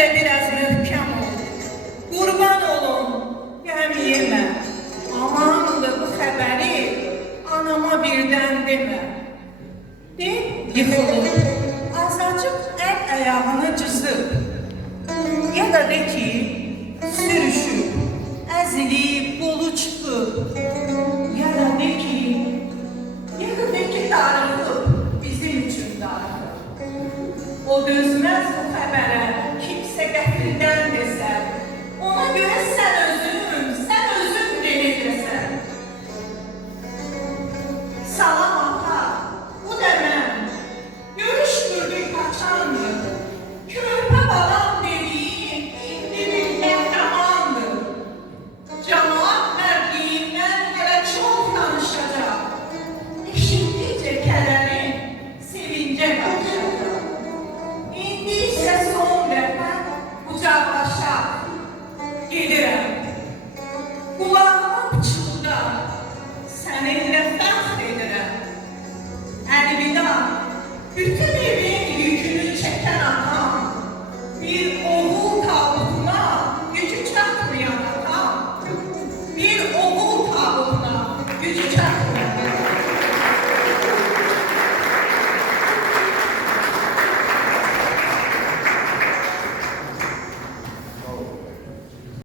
de biraz möhkəm ol. Qurban olun, qəm yemə. Amandır bu xəbəri anama birdən demə. De, yıxılır. Azacıq əl ayağını cızır. Ya da de ki, sürüşür, əzilib, qolu çıxır. Ya da